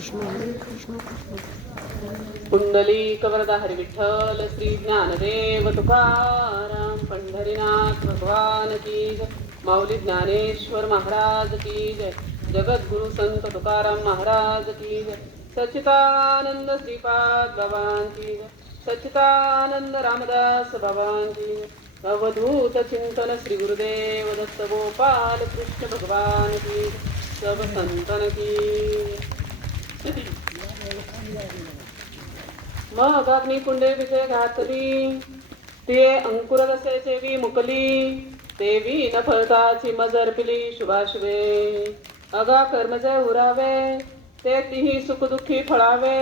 पुंडलिक हरे कुंडली हरी विठ्ठल श्री ज्ञानदेव तुकाराम पंढरीनाथ भगवान की जय माऊली ज्ञानेश्वर महाराज की जय जगद्गुरु संत तुकाराम महाराज की जय सच्चिदानंद श्रीपाद भगवान की जय सच्चिदानंद रामदास भगवान की जय अवधूत चिंतन श्री गुरुदेव दत्त गोपाल कृष्ण भगवान की जय. सब संतन की जय. मग अग्नी कुंडे विजय घातली. ते अंकुर रसेचे मुकली. देवी न फळताची मजर पिली शुभाशुभे. अगा कर्मजय उरावे ते तिही सुखदुःखी फळावे.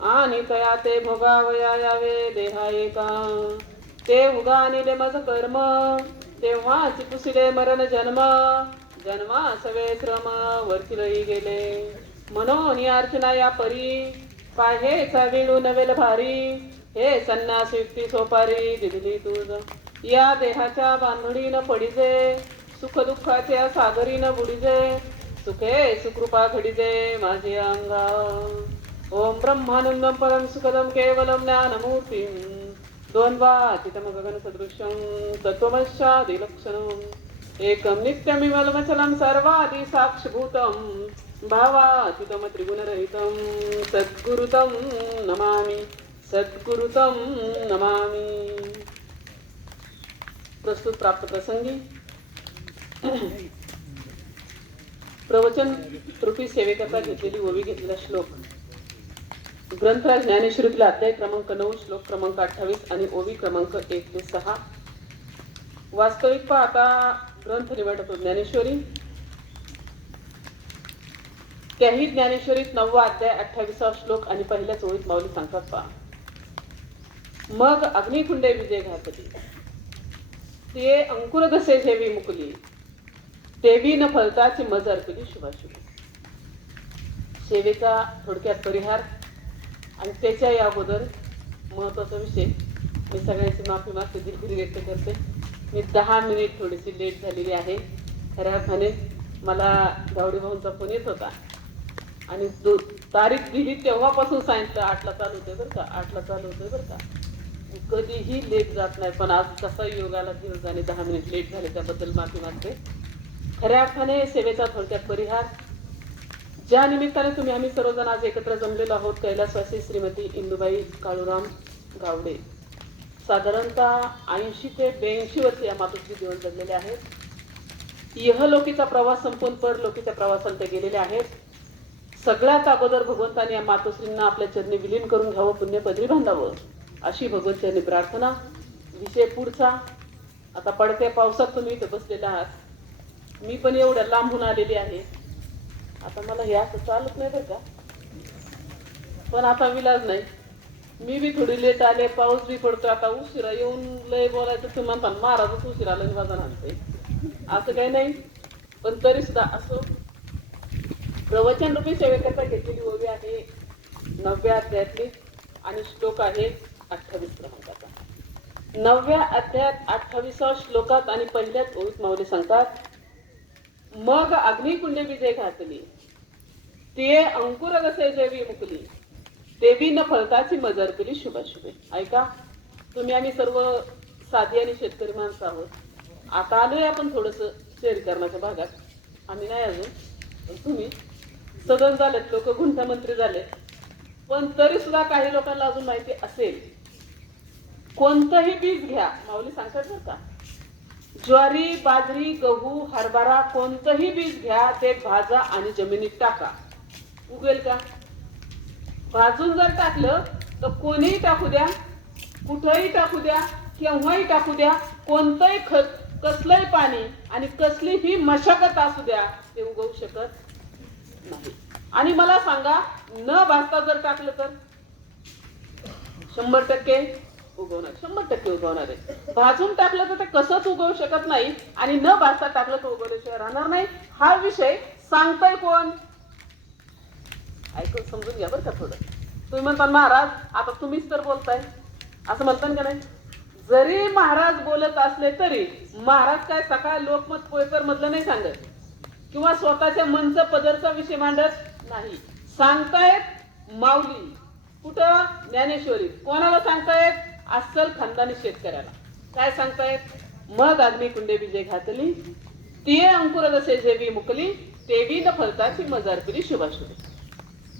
आणि तया ते भोगावया यावे देहा एका ते उगा आणिले मज कर्म तेव्हाच पुसिले मरण जन्म. जन्मा सवे श्रम वरती गेले. म्हणून या अर्चना या परी. पाहे चाविणू नवेल भारी. हे संन्यास युक्ती सोपारी. दिली तुझ. या देहाच्या बांधणीनं पडिजे. सुख दुःखाच्या सागरीनं बुडिजे. सुखे सुकृपा घडिजे माझे अंगा. ओम ब्रह्मानंदम परम सुखदम केवलम ज्ञानमूर्ती. द्वंद्वातीतम गगन सदृशम तत्वमशादी लक्षणम एकम नित्यमिमलमचलम सर्वादि साक्षभूतम भावातीतम त्रिगुणरहितम सद्गुरुतम नमामि। सद्गुरुतम नमामि। प्रस्तुत प्राप्त प्रसंगी। प्रवचन रूपी सेवेकरता घेतलेली ओवी घेतलेला श्लोक। ग्रंथराज ज्ञानेश्वरीतला अध्याय क्रमांक नऊ श्लोक क्रमांक अठ्ठावीस आणि ओवी क्रमांक एक ते सहा। वास्तविक पाहता ग्रंथ निवडतो. ज्ञानेश्वरी. त्याही ज्ञानेश्वरीत नववा अध्याय अठ्ठावीसा श्लोक आणि पहिल्याच ओळीत माऊली सांगतात पहा. मग अग्निकुंडे विजय घातली. ते अंकुर दसे जेवी मुकली. तेवी न फलताची मज अर्पली शुभाशुभ सेवेचा थोडक्यात परिहार आणि त्याच्या या अगोदर महत्त्वाचा विषय. मी सगळ्यांची माफी मागते. दिलगिरी व्यक्त करते. मी दहा मिनिट थोडीशी लेट झालेली आहे. खऱ्या अर्थाने मला गावडी भाऊंचा फोन येत होता. आणि दो तारीख दिली तेव्हापासून सांगितलं आठला चालू होते बरं का. आठला चालू होते बरं का. कधीही लेट जात नाही पण आज कसा योगाला दिवस आणि दहा मिनिट लेट झाले त्याबद्दल माफी मागते. खऱ्या अर्थाने सेवेचा थोडक्यात परिहार. ज्या निमित्ताने तुम्ही आम्ही सर्वजण आज एकत्र जमलेलो आहोत कैलासवासी श्रीमती इंदुबाई काळूराम गावडे. साधारणतः ऐंशी ते ब्याऐंशी वर्ष या मातोश्री जीवन जगलेले आहेत. इहलोकीचा प्रवास संपून परलोकीच्या प्रवासाला ते गेलेले आहेत. सगळ्यात अगोदर भगवंताने या मातोश्रींना आपल्या चरणी विलीन करून घ्यावं पुण्यपदरी बांधावं अशी भगवंतांनी प्रार्थना. विषय पुढचा. आता पडत्या पावसात तुम्ही इथं बसलेला आहात. मी पण एवढ्या लांबून आलेली आहे. आता मला हे असं चालत नाही बरं का? पण आता विलाज नाही. मी बी थोडी लेट आले पाऊस बी पडतो आता उशिरा येऊन लय बोलायचं तुम्ही म्हणता महाराजच उशिरा लय माझा आणते असं काही नाही पण तरी सुद्धा असं प्रवचन रूपी सेवेकरता घेतलेली ओवी आहे नवव्या अध्यायातली आणि श्लोक आहे अठ्ठावीस क्रमांकाचा. नवव्या अध्यायात अठ्ठावीसा श्लोकात आणि पहिल्याच ओवीत माऊली सांगतात मग अग्निकुंडे विजय घातली ते अंकुर कसे जेवी मुकली देवी न फळताची मजर केली शुभाशुभे. ऐका तुम्ही आम्ही सर्व साधी आणि शेतकरी माणसं आहोत. आता आलोय आपण थोडस शहरीकरणाच्या भागात. आम्ही नाही अजून पण तुम्ही. सदन झालेत लोक गुंठामंत्री झालेत पण तरी सुद्धा काही लोकांना अजून माहिती असेल. कोणतंही बीज घ्या. माऊली सांगतात बरं का. ज्वारी बाजरी गहू हरभरा कोणतंही बीज घ्या ते भाजा आणि जमिनीत टाका. उगेल का? भाजून जर टाकलं तर कोणीही टाकू द्या कुठंही टाकू द्या केव्हाही टाकू द्या कोणतंही खत कसलंही पाणी आणि कसलीही मशागत असू द्या ते उगवू शकत नाही. आणि मला सांगा न भाजता जर टाकलं तर? शंभर टक्के उगवणार शंभर टक्के उगवणार आहे. भाजून टाकलं तर ते कसंच उगवू शकत नाही आणि न भाजता टाकलं तर उगवल्याशिवाय राहणार नाही. हा विषय सांगताय कोण? ऐकून समजून घ्या बरं का थोडं. तुम्ही म्हणता महाराज आता तुम्हीच तर बोलताय. असं म्हणता का नाही? जरी महाराज बोलत असले तरी महाराज काय सकाळ लोकमत पोयकर मधलं नाही सांगत. किंवा स्वतःच्या मनचं पदरचा विषय मांडत नाही. सांगतायत माऊली कुठं? ज्ञानेश्वरी. कोणाला सांगतायत? अस्सल खानदानी शेतकऱ्याला. काय सांगतायत? मग अग्नी कुंडे विजय घातली ती अंकुर जसे जेवी मुकली तेवी न फलताची मजारपिरी शुभाशुभी.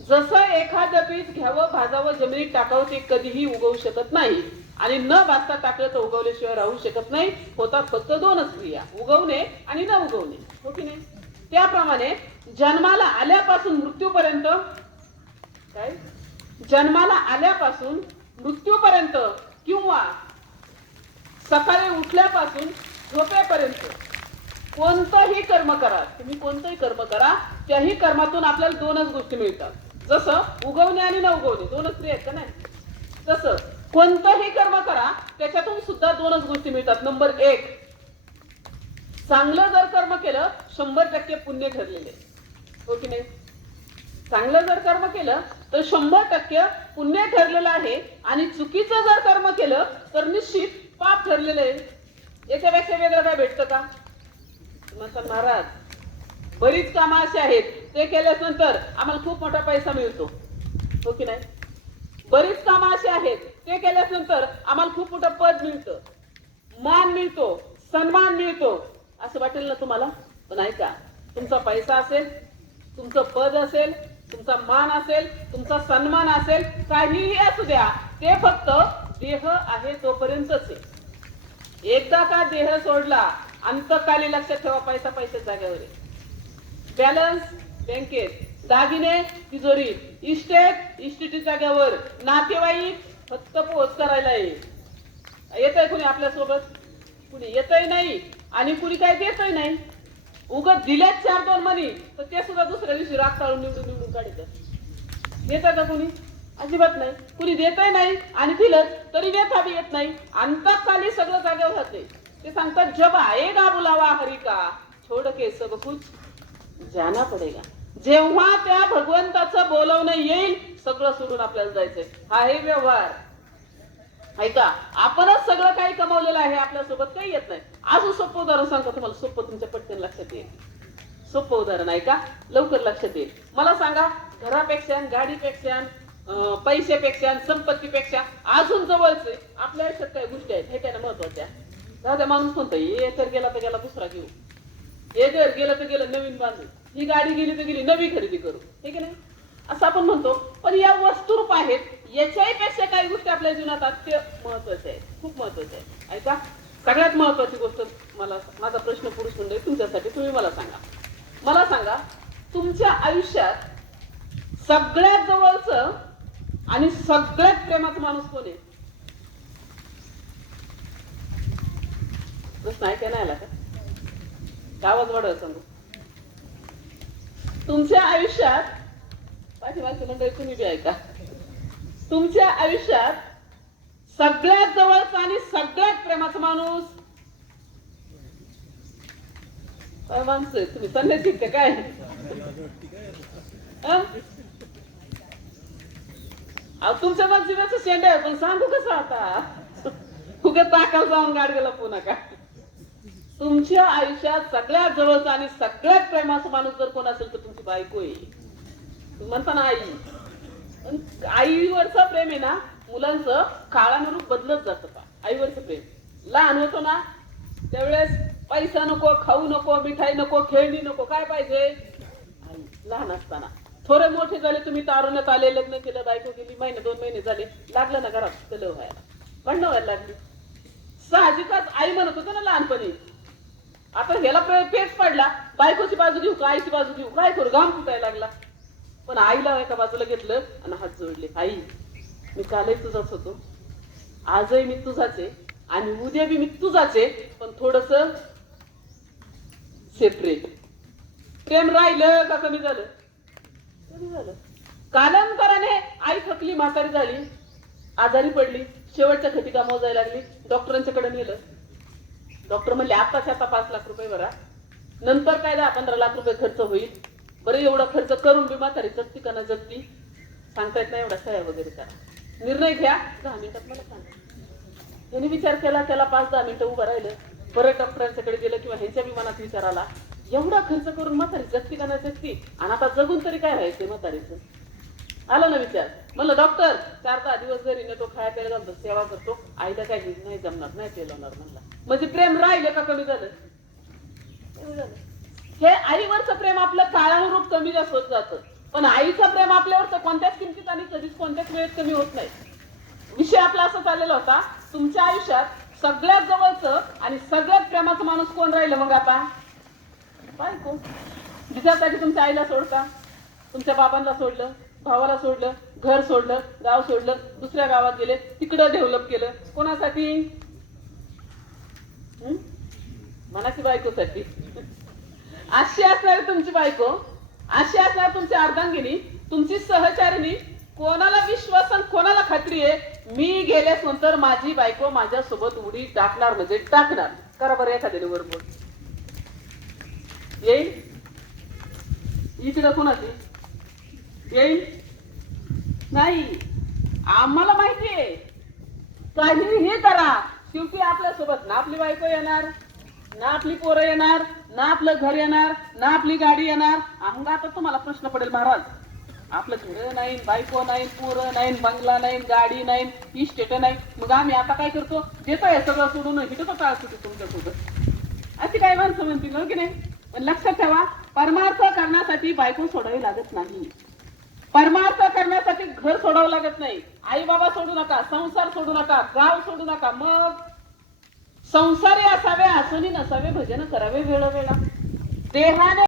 जसं एखादं पीस घ्यावं भाजावं जमिनीत टाकावं ते कधीही उगवू शकत नाही. आणि न भाजता टाकलं तर उगवल्याशिवाय राहू शकत नाही. होतात फक्त दोनच क्रिया उगवणे आणि न उगवणे. हो की नाही? त्याप्रमाणे जन्माला आल्यापासून मृत्यूपर्यंत काय? जन्माला आल्यापासून मृत्यूपर्यंत किंवा सकाळी उठल्यापासून झोपेपर्यंत कोणतंही कर्म करा. तुम्ही कोणतंही कर्म करा त्याही कर्मातून आपल्याला दोनच गोष्टी मिळतात. जसं उगवणे आणि न उगवणे दोनच क्रिया आहेत का नाही? तसं कोणतंही कर्म करा त्याच्यातून सुद्धा दोनच गोष्टी मिळतात. नंबर एक चांगलं जर कर्म केलं शंभर टक्के पुण्य ठरलेले. हो की नाही? चांगलं जर कर्म केलं तर शंभर टक्के पुण्य ठरलेलं आहे आणि चुकीचं जर कर्म केलं तर निश्चित पाप ठरलेलं आहे. याच्यापेक्षा वेगळं काय भेटतं का? महाराज बरीच कामं अशी आहेत. ते केल्यानंतर आम्हाला खूप मोठा पैसा मिळतो. हो की नाही? बरीच कामं अशी आहेत. ते केल्यानंतर आम्हाला खूप मोठं पद मिळतं. मान मिळतो सन्मान मिळतो. असं वाटेल ना तुम्हाला? पण ऐका तुमचा पैसा असेल तुमचं पद असेल तुमचा मान असेल तुमचा सन्मान असेल काहीही असू द्या ते फक्त देह आहे तोपर्यंतच आहे. एकदा का देह सोडला अंतकाली लक्षात ठेवा पैसा पैसे जागेवर बॅलन्स बँकेत दागिने तिजोरी. इस्टेट इस्टेटी जाग्यावर नातेवाईक फक्त पोच करायला येत आहे कुणी आपल्यासोबत? कुणी येतही नाही आणि कुणी काय देतही नाही. उगत दिल्यात चार दोन मनी तर ते सुद्धा दुसऱ्या दिवशी राग टाळून निवडून निवडून काढतात. देतं का कुणी? अजिबात नाही. कुणी देतही नाही आणि दिलं तरी देता बी येत नाही. अंतकाली सगळं जागेवर राहते. ते सांगतात जबा ए गा बुलावा हरी का छोड के सब कुछ जाना पडेगा. जेव्हा त्या भगवंताचं बोलवणं येईल सगळं सोडून आपल्याला जायचंय. हा हे व्यवहार. ऐका आपणच सगळं काही कमवलेलं आहे आपल्यासोबत काही येत नाही. अजून सोपं उदाहरण सांगतो तुम्हाला. सोपं तुमच्या पटकन लक्षात येईल. सोपं उदाहरण ऐका. लवकर लक्षात येईल. मला सांगा घरापेक्षा गाडीपेक्षा अं, पैशापेक्षा संपत्तीपेक्षा अजून जवळचे आपल्या आयुष्यात काही गोष्टी आहेत. हे काय ना महत्त्वाच्या दादा माणूस म्हणतो ये तर गेला तर गेला दुसरा घेऊ. हे जर गेलं तर गेलं नवीन बांधू ही गाडी गेली तर गेली नवी खरेदी करू. हे की नाही असं आपण म्हणतो. पण या वस्तुरूप आहेत याच्याही पेक्षा काही गोष्टी आपल्या जीवनात अत्य महत्त्वाच्या आहेत. खूप महत्त्वाच्या आहेत. ऐका सगळ्यात महत्वाची गोष्ट मला माझा प्रश्न पुरुष म्हणजे तुमच्यासाठी तुम्ही मला सांगा. मला सांगा तुमच्या आयुष्यात सगळ्यात जवळचं आणि सगळ्यात प्रेमाचा माणूस कोण आहे? प्रश्न ऐकायला आला का? का आवाज वाढव सांगू. तुमच्या आयुष्यात पाठीमागची मंडळी तुम्ही बी ऐका. तुमच्या आयुष्यात सगळ्यात जवळचा आणि सगळ्यात प्रेमाचा माणूस माणसं आहे? तुम्ही संन्यासी काय? तुमच्या मग तुमच्या शेंड आहे पण सांगू कसं आता? कुठे ताकाल जाऊन गाडगेला पुन्हा का? तुमच्या आयुष्यात सगळ्यात जवळचा आणि सगळ्यात प्रेमाचा माणूस जर कोण असेल तर बायको आहे. म्हणताना म्हणता ना आई. पण आईवरचं प्रेम आहे ना मुलांचं काळानुरूप बदलत जातं का? आईवरचं प्रेम. लहान होतो ना त्यावेळेस पैसा नको खाऊ नको मिठाई नको खेळणी नको काय पाहिजे? आई लहान असताना. थोडे मोठे झाले तुम्ही तारुण्यात आले लग्न केलं बायको गेली महिने दोन महिने झाले लागलं ना घरात कलव व्हायला. भांडणं व्हायला लागली. साहजिकच आई म्हणत होतं ना लहानपणी आता ह्याला पेच पडला. बायकोची बाजू घेऊ का? आईची बाजू घेऊ? काय करू? घाम फुटायला लागला. पण आईला एका बाजूला घेतलं आणि हात जोडले. आई मी कालही तुझाच होतो. आजही मी तुझाच आहे. आणि उद्या बी मी तुझाच आहे. पण थोडस सेपरेट प्रेम राहिलं का कमी झालं? कमी झालं. कालांतराने आई थकली म्हातारी झाली. आजारी पडली. शेवटच्या खटी कामावर जायला लागली. डॉक्टरांच्याकडे नेलं. डॉक्टर म्हणले आताच्या आता पाच लाख रुपये भरा. नंतर काय दहा पंधरा लाख रुपये खर्च होईल. बरं एवढा खर्च करून बी म्हातारी जगती का ना जगती? सांगता येत नाही एवढा सह्या वगैरे करा. निर्णय घ्या. दहा मिनिटात मला सांगा. त्यांनी विचार केला त्याला पाच दहा मिनिटं उभं राहिलं. परत डॉक्टरांच्याकडे गेलं किंवा ह्यांच्या विमानात विचार आला. एवढा खर्च करून म्हातारी जगती का ना जगती? आणि आता जगून तरी काय व्हायचं म्हातारीचं? आला ना विचार. म्हणलं डॉक्टर चार दहा दिवस घरी नेतो खाया प्यायला घालतो सेवा करतो. आईला काय नाही जमणार नाही पेलवणार म्हणला. म्हणजे प्रेम राहिले का कमी झालं. हे आईवरचं प्रेम आपलं काळानुरूप कमी जास्त होत जातं. पण आईचं प्रेम आपल्यावरचं कोणत्याच किमतीत आणि कधीच कोणत्याच वेळेत कमी होत नाही. विषय आपला असा चाललेला होता तुमच्या आयुष्यात सगळ्यात जवळचं आणि सगळ्यात प्रेमाचा माणूस कोण राहिलं मग आता? बायको. जिच्यासाठी तुमच्या आईला सोडता? तुमच्या बाबांना सोडलं भावाला सोडलं घर सोडलं गाव सोडलं दुसऱ्या गावात गेले तिकडं डेव्हलप केलं. कोणासाठी? मनाची बायकोसाठी अशी असणार तुमची बायको अशी असणार तुमची अर्धांगिनी तुमची सहचारिणी कोणाला विश्वास आणि कोणाला खात्री आहे मी गेल्यास नंतर माझी बायको माझ्यासोबत उडी टाकणार म्हणजे टाकणार. करा बरं एखाद्याने बरोबर येईल? इकडं कोणाची? येईल? नाही. आम्हाला माहिती आहे. काहीही करा. शेवटी आपल्यासोबत ना आपली बायको येणार ना आपली पोरं येणार ना आपलं घर येणार ना आपली गाडी येणार. अंगा आता तुम्हाला प्रश्न पडेल महाराज. आपलं घर नाही बायको नाही पोरं नाही बंगला नाही गाडी नाही इस्टेट नाही. मग आम्ही आता काय करतो? देतो आहे सगळं सोडून हिटतो काय असतो तुमच्यासोबत अशी काय माणसं म्हणतील हो की नाही? लक्षात ठेवा परमार्थ करण्यासाठी बायको सोडावी लागत नाही. परमार्थ करण्यासाठी घर सोडावं लागत नाही. आई बाबा सोडू नका संसार सोडू नका गाव सोडू नका. मग संसारे असावे असूनही नसावे भजन करावे वेळोवेळा. देहाने